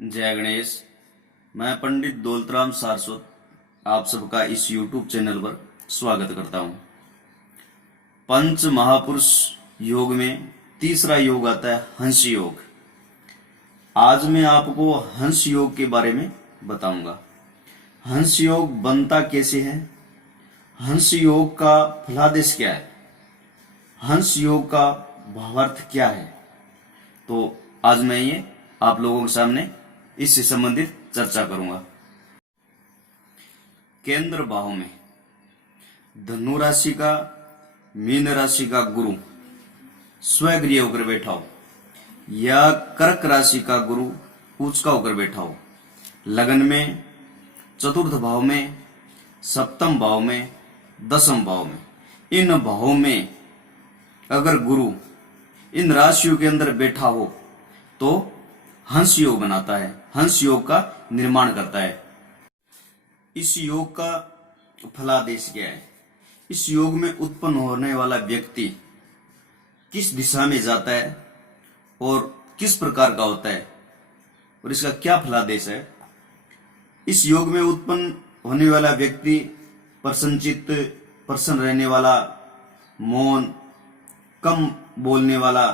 जय गणेश। मैं पंडित दौलतराम सारस्वत आप सबका इस YouTube चैनल पर स्वागत करता हूं। पंच महापुरुष योग में तीसरा योग आता है हंस योग। आज मैं आपको हंस योग के बारे में बताऊंगा। हंस योग बनता कैसे है, हंस योग का फलादेश क्या है, हंस योग का भावार्थ क्या है, तो आज मैं ये आप लोगों के सामने इससे संबंधित चर्चा करूंगा। केंद्र भाव में धनु राशि का मीन राशि का गुरु स्वगृह होकर बैठा हो या कर्क राशि का गुरु उच्च का होकर बैठा हो, लगन में, चतुर्थ भाव में, सप्तम भाव में, दसम भाव में, इन भावों में अगर गुरु इन राशियों के अंदर बैठा हो तो हंस योग बनाता है, हंस योग का निर्माण करता है। इस योग का फलादेश क्या है, इस योग में उत्पन्न होने वाला व्यक्ति किस दिशा में जाता है और किस प्रकार का होता है और इसका क्या फलादेश है। इस योग में उत्पन्न होने वाला व्यक्ति प्रसन्नचित्त, प्रसन्न रहने वाला, मौन, कम बोलने वाला,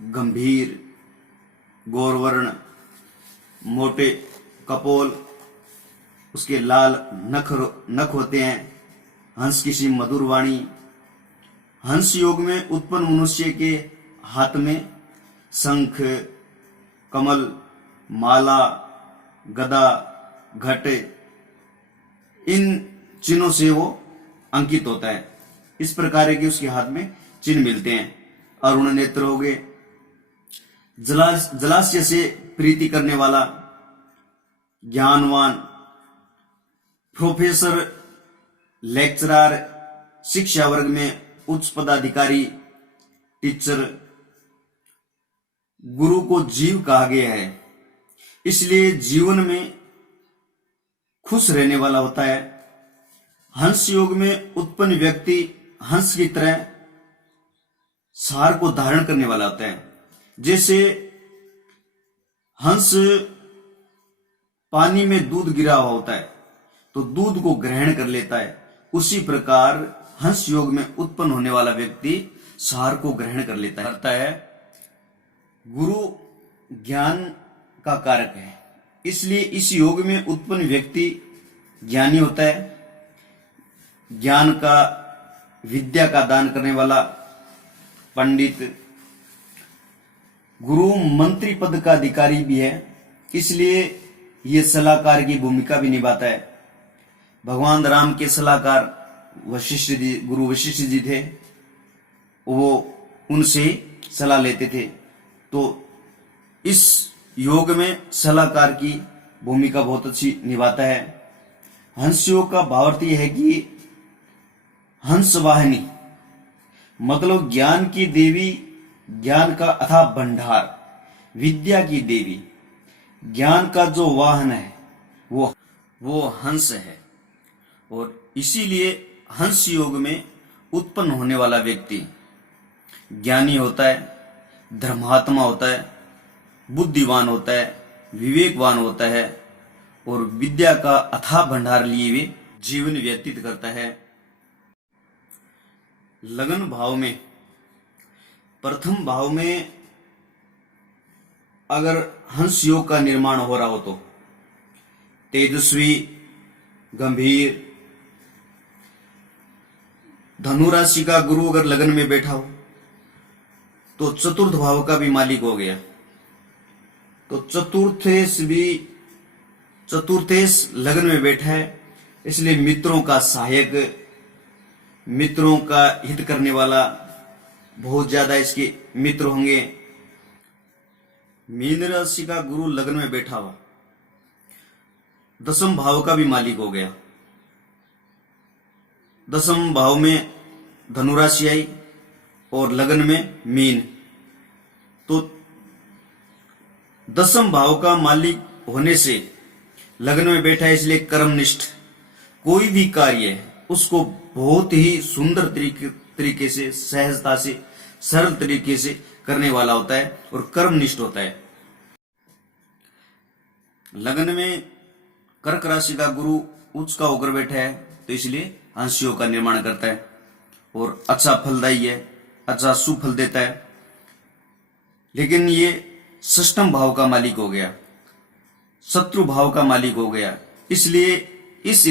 गंभीर, गौरवर्ण, मोटे कपोल, उसके लाल नख होते हैं, हंस की सी मधुर वाणी। हंस योग में उत्पन्न मनुष्य के हाथ में शंख, कमल, माला, गदा, घट, इन चिन्हों से वो अंकित होता है। इस प्रकार के उसके हाथ में चिन्ह मिलते हैं। अरुण नेत्र हो गए, जलाशय से प्रीति करने वाला, ज्ञानवान, प्रोफेसर, लेक्चरर, शिक्षा वर्ग में उच्च पदाधिकारी, टीचर। गुरु को जीव कहा गया है, इसलिए जीवन में खुश रहने वाला होता है। हंस योग में उत्पन्न व्यक्ति हंस की तरह सार को धारण करने वाला होता है। जैसे हंस पानी में दूध गिरा हुआ होता है तो दूध को ग्रहण कर लेता है, उसी प्रकार हंस योग में उत्पन्न होने वाला व्यक्ति सार को ग्रहण कर लेता है। गुरु ज्ञान का कारक है, इसलिए इस योग में उत्पन्न व्यक्ति ज्ञानी होता है, ज्ञान का, विद्या का दान करने वाला पंडित। गुरु मंत्री पद का अधिकारी भी है, इसलिए ये सलाहकार की भूमिका भी निभाता है। भगवान राम के सलाहकार वशिष्ठ जी, गुरु वशिष्ठ जी थे, वो उनसे सलाह लेते थे। तो इस योग में सलाहकार की भूमिका बहुत अच्छी निभाता है। हंस योग का भावार्थ यह है कि हंस वाहिनी मतलब ज्ञान की देवी, ज्ञान का अथाह भंडार, विद्या की देवी, ज्ञान का जो वाहन है वो हंस है। और इसीलिए हंस योग में उत्पन्न होने वाला व्यक्ति ज्ञानी होता है, धर्मात्मा होता है, बुद्धिवान होता है, विवेकवान होता है और विद्या का अथाह भंडार लिए हुए जीवन व्यतीत करता है। लगन भाव में, प्रथम भाव में अगर हंस योग का निर्माण हो रहा हो तो तेजस्वी, गंभीर, धनु राशि का गुरु अगर लगन में बैठा हो तो चतुर्थ भाव का भी मालिक हो गया। तो चतुर्थेश लगन में बैठा है, इसलिए मित्रों का सहायक, मित्रों का हित करने वाला, बहुत ज्यादा इसके मित्र होंगे। मीन राशि का गुरु लगन में बैठा हुआ, दसम भाव का भी मालिक हो गया। दसम भाव में धनु राशि आई और लगन में मीन, तो दसम भाव का मालिक होने से लगन में बैठा है, इसलिए कर्मनिष्ठ, कोई भी कार्य उसको बहुत ही सुंदर तरीके से, सहजता से, सरल तरीके से करने वाला होता है और कर्मनिष्ठ होता है। लगन में कर्क राशि का गुरु उच्च का होकर बैठा है तो इसलिए हंस योग का निर्माण करता है और अच्छा फलदायी है, अच्छा सुफल देता है। लेकिन ये षष्ठम भाव का मालिक हो गया, शत्रु भाव का मालिक हो गया, इसलिए इस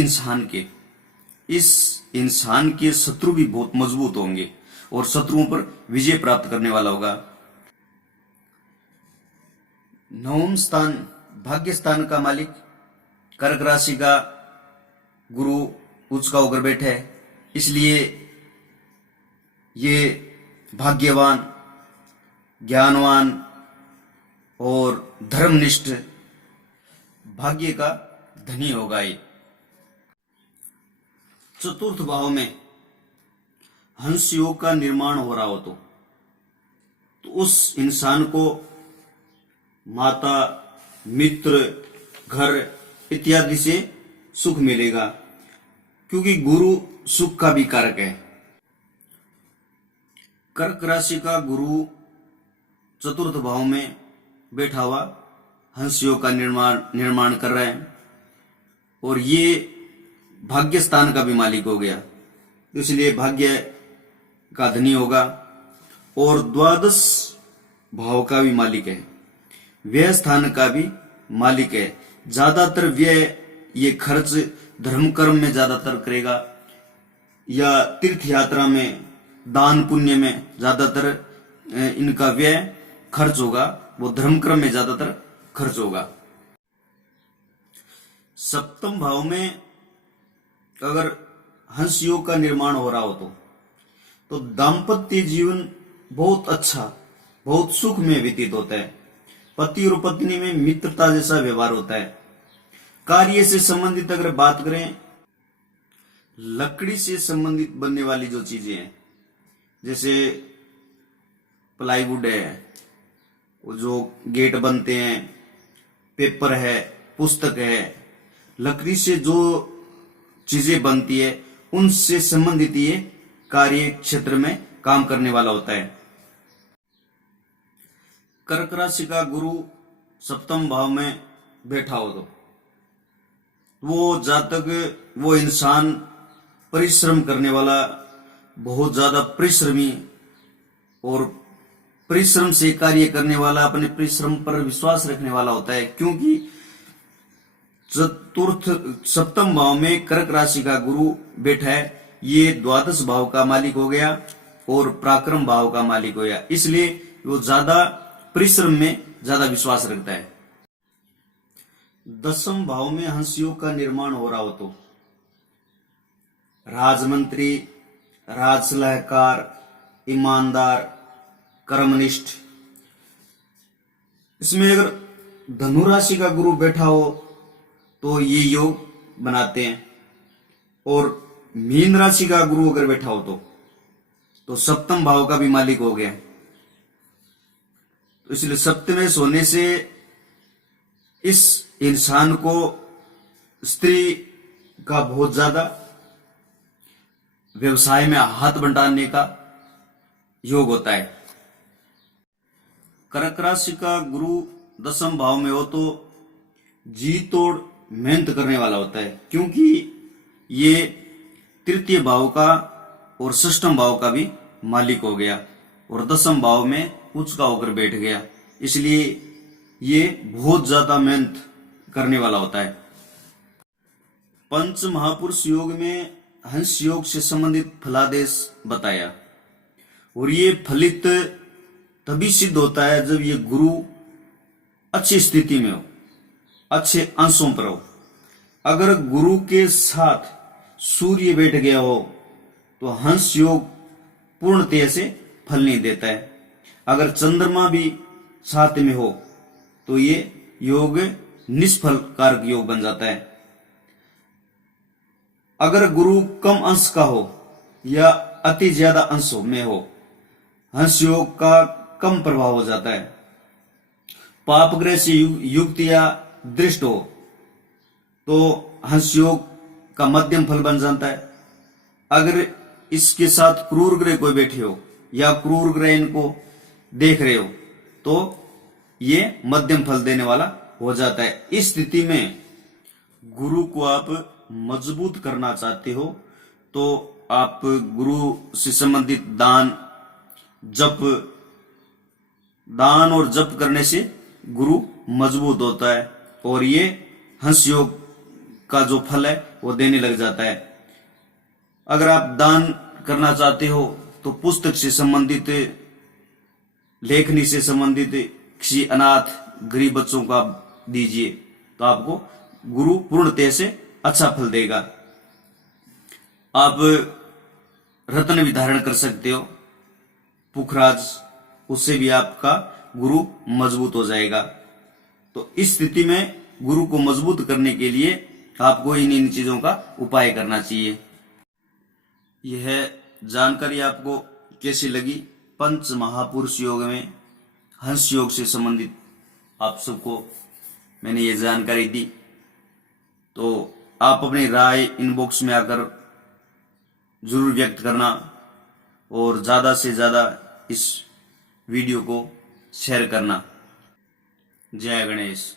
इंसान के शत्रु भी बहुत मजबूत होंगे और शत्रुओं पर विजय प्राप्त करने वाला होगा। नवम स्थान भाग्य स्थान का मालिक कर्क राशि का गुरु उच्च का होकर बैठे है, इसलिए ये भाग्यवान, ज्ञानवान और धर्मनिष्ठ भाग्य का धनी होगा। ये चतुर्थ भाव में हंस योग का निर्माण हो रहा हो तो उस इंसान को माता, मित्र, घर इत्यादि से सुख मिलेगा, क्योंकि गुरु सुख का भी कारक है। कर्क राशि का गुरु चतुर्थ भाव में बैठा हुआ हंस योग का निर्माण कर रहा है और ये भाग्य स्थान का भी मालिक हो गया, इसलिए भाग्य का धनी होगा और द्वादश भाव का भी मालिक है, व्यय स्थान का भी मालिक है। ज्यादातर व्यय ये खर्च धर्म कर्म में ज्यादातर करेगा या तीर्थ यात्रा में, दान पुण्य में ज्यादातर इनका व्यय खर्च होगा, वो धर्म कर्म में ज्यादातर खर्च होगा। सप्तम भाव में अगर हंस योग का निर्माण हो रहा हो तो दाम्पत्य जीवन बहुत अच्छा, बहुत सुख में व्यतीत होता है। पति और पत्नी में मित्रता जैसा व्यवहार होता है। कार्य से संबंधित अगर बात करें, लकड़ी से संबंधित बनने वाली जो चीजें हैं, जैसे प्लाईवुड है, वो जो गेट बनते हैं, पेपर है, पुस्तक है, लकड़ी से जो चीजें बनती है उनसे संबंधित ये कार्य क्षेत्र में काम करने वाला होता है। कर्क राशि का गुरु सप्तम भाव में बैठा हो तो वो जातक, वो इंसान परिश्रम करने वाला, बहुत ज्यादा परिश्रमी और परिश्रम से कार्य करने वाला, अपने परिश्रम पर विश्वास रखने वाला होता है, क्योंकि सप्तम भाव में कर्क राशि का गुरु बैठा है। ये द्वादश भाव का मालिक हो गया और पराक्रम भाव का मालिक हो गया, इसलिए वो ज्यादा परिश्रम में ज्यादा विश्वास रखता है। दसम भाव में हंस योग का निर्माण हो रहा हो तो राजमंत्री, राज सलाहकार, ईमानदार, कर्मनिष्ठ, इसमें अगर धनु राशि का गुरु बैठा हो तो ये योग बनाते हैं। और मीन राशि का गुरु अगर बैठा हो तो सप्तम भाव का भी मालिक हो गया, तो इसलिए सप्तम होने से इस इंसान को स्त्री का बहुत ज्यादा व्यवसाय में हाथ बंटाने का योग होता है। कर्क राशि का गुरु दसम भाव में हो तो जी तोड़ मेहनत करने वाला होता है, क्योंकि ये तृतीय भाव का और षष्ठम भाव का भी मालिक हो गया और दसम भाव में उच्च का होकर बैठ गया, इसलिए ये बहुत ज्यादा मेहनत करने वाला होता है। पंच महापुरुष योग में हंस योग से संबंधित फलादेश बताया और ये फलित तभी सिद्ध होता है जब ये गुरु अच्छी स्थिति में हो, अच्छे अंशों पर हो। अगर गुरु के साथ सूर्य बैठ गया हो तो हंस योग पूर्णतः से फल नहीं देता है। अगर चंद्रमा भी साथ में हो तो ये योग निष्फल कारक योग बन जाता है। अगर गुरु कम अंश का हो या अति ज्यादा अंशों में हो, हंस योग का कम प्रभाव हो जाता है। पाप ग्रह से युक्त या दृष्ट हो तो हंस योग का मध्यम फल बन जाता है। अगर इसके साथ क्रूर ग्रह कोई बैठे हो या क्रूर ग्रह इनको देख रहे हो तो ये मध्यम फल देने वाला हो जाता है। इस स्थिति में गुरु को आप मजबूत करना चाहते हो तो आप गुरु से संबंधित दान और जप करने से गुरु मजबूत होता है और ये हंस योग का जो फल है वो देने लग जाता है। अगर आप दान करना चाहते हो तो पुस्तक से संबंधित, लेखनी से संबंधित किसी अनाथ गरीब बच्चों का दीजिए तो आपको गुरु पूर्णतः से अच्छा फल देगा। आप रत्न भी धारण कर सकते हो, पुखराज, उससे भी आपका गुरु मजबूत हो जाएगा। तो इस स्थिति में गुरु को मजबूत करने के लिए आपको इन चीजों का उपाय करना चाहिए। यह जानकारी आपको कैसी लगी? पंच महापुरुष योग में हंस योग से संबंधित आप सबको मैंने ये जानकारी दी। तो आप अपनी राय इनबॉक्स में आकर जरूर व्यक्त करना और ज्यादा से ज्यादा इस वीडियो को शेयर करना। जय गणेश।